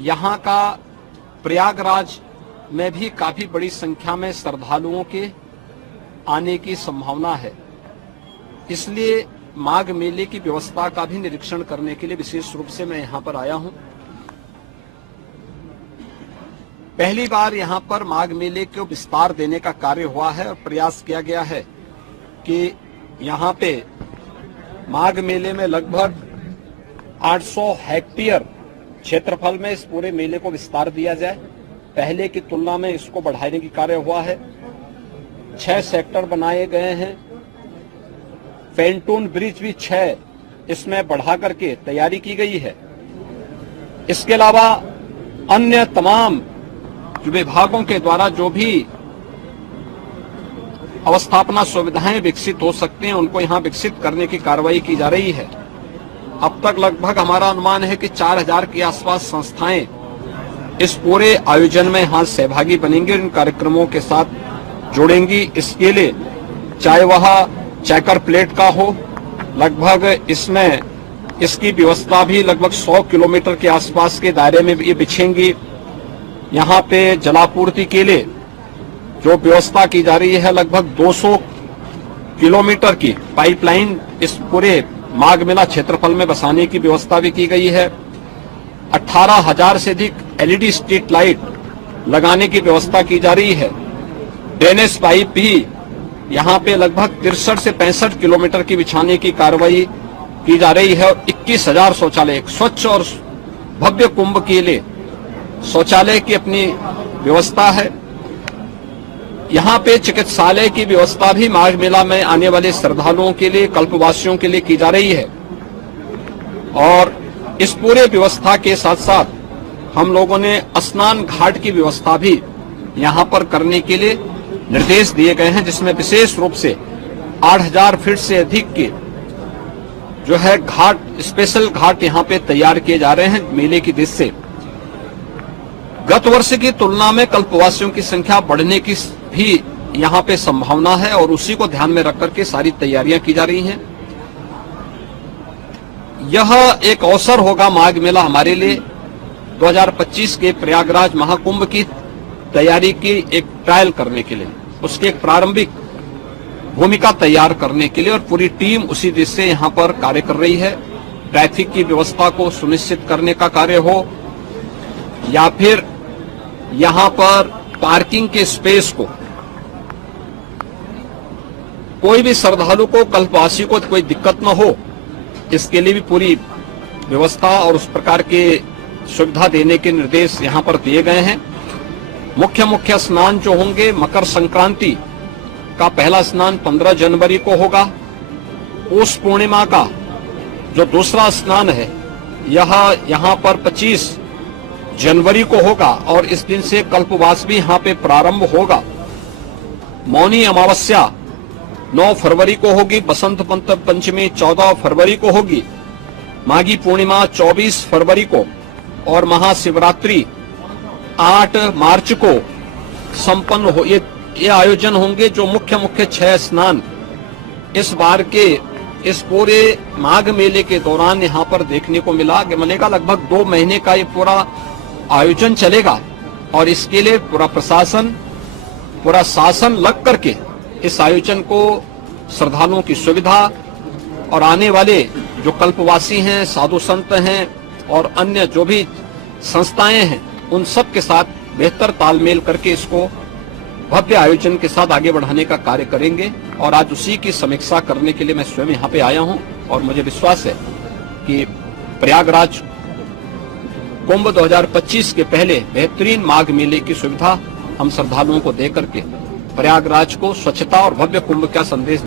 यहाँ का प्रयागराज में भी काफी बड़ी संख्या में श्रद्धालुओं के आने की संभावना है। इसलिए माघ मेले की व्यवस्था का भी निरीक्षण करने के लिए विशेष रूप से मैं यहाँ पर आया हूँ। पहली बार यहाँ पर माघ मेले को विस्तार देने का कार्य हुआ है और प्रयास किया गया है कि यहाँ पे माघ मेले में लगभग 800 हेक्टेयर क्षेत्रफल में इस पूरे मेले को विस्तार दिया जाए। पहले की तुलना में इसको बढ़ाने की कार्य हुआ है। 6 सेक्टर बनाए गए हैं। पेंटून ब्रिज भी 6 इसमें बढ़ा करके तैयारी की गई है। इसके अलावा अन्य तमाम विभागों के द्वारा जो भी अवस्थापना सुविधाएं विकसित हो सकती हैं उनको यहां विकसित करने की कार्रवाई की जा रही है। अब तक लगभग हमारा अनुमान है कि 4000 के आसपास संस्थाएं इस पूरे आयोजन में यहां सहभागी बनेंगी और इन कार्यक्रमों के साथ जुड़ेंगी। इसके लिए चाहे वह चेकर प्लेट का हो, लगभग इसमें इसकी व्यवस्था भी लगभग 100 किलोमीटर के आसपास के दायरे में ये बिछेंगी। यहाँ पे जलापूर्ति के लिए जो व्यवस्था की जा रही है, लगभग 200 किलोमीटर की पाइपलाइन इस पूरे माघ मेला क्षेत्रफल में बसाने की व्यवस्था भी की गई है। 18,000 से अधिक एलईडी स्ट्रीट लाइट लगाने की व्यवस्था की जा रही है। ड्रेनेज पाइप भी यहाँ पे लगभग 63 से 65 किलोमीटर की बिछाने की कार्रवाई की जा रही है। 21,000 शौचालय, स्वच्छ और भव्य कुंभ के लिए शौचालय की अपनी व्यवस्था है। यहाँ पे चिकित्सालय की व्यवस्था भी माघ मेला में आने वाले श्रद्धालुओं के लिए, कल्पवासियों के लिए की जा रही है। और इस पूरे व्यवस्था के साथ साथ हम लोगों ने स्नान घाट की व्यवस्था भी यहाँ पर करने के लिए निर्देश दिए गए हैं, जिसमें विशेष रूप से 8,000 फीट से अधिक के जो है घाट, स्पेशल घाट यहाँ पे तैयार किए जा रहे हैं मेले की दृष्टि से। गत वर्ष की तुलना में कल्पवासियों की संख्या बढ़ने की भी यहाँ पे संभावना है और उसी को ध्यान में रख करके सारी तैयारियां की जा रही हैं। यह एक अवसर होगा माघ मेला हमारे लिए 2025 के प्रयागराज महाकुंभ की तैयारी की एक ट्रायल करने के लिए, उसकी एक प्रारंभिक भूमिका तैयार करने के लिए, और पूरी टीम उसी दिशा से यहाँ पर कार्य कर रही है। ट्रैफिक की व्यवस्था को सुनिश्चित करने का कार्य हो या फिर यहाँ पर पार्किंग के स्पेस को, कोई भी श्रद्धालु को, कल्पवासी को कोई दिक्कत न हो, इसके लिए भी पूरी व्यवस्था और उस प्रकार के सुविधा देने के निर्देश यहाँ पर दिए गए हैं। मुख्य स्नान जो होंगे, मकर संक्रांति का पहला स्नान 15 जनवरी को होगा। पौष पूर्णिमा का जो दूसरा स्नान है यह यहाँ पर 25 जनवरी को होगा और इस दिन से कल्पवास भी यहाँ पे प्रारंभ होगा। मौनी अमावस्या 9 फरवरी को होगी। बसंत पंचमी 14 फरवरी को होगी। माघी पूर्णिमा 24 फरवरी को और महाशिवरात्रि 8 मार्च को संपन्न हो। ये आयोजन होंगे जो मुख्य 6 स्नान इस बार के इस पूरे माघ मेले के दौरान यहाँ पर देखने को मिलेगा। लगभग 2 महीने का ये पूरा आयोजन चलेगा और इसके लिए पूरा प्रशासन, पूरा शासन लग करके इस आयोजन को श्रद्धालुओं की सुविधा और आने वाले जो कल्पवासी हैं, साधु संत हैं और अन्य जो भी संस्थाएं हैं, उन सब के साथ बेहतर तालमेल करके इसको भव्य आयोजन के साथ आगे बढ़ाने का कार्य करेंगे। और आज उसी की समीक्षा करने के लिए मैं स्वयं यहाँ पे आया हूँ और मुझे विश्वास है कि प्रयागराज कुंभ 2025 के पहले बेहतरीन माघ मेले की सुविधा हम श्रद्धालुओं को दे करके प्रयागराज को स्वच्छता और भव्य कुंभ का संदेश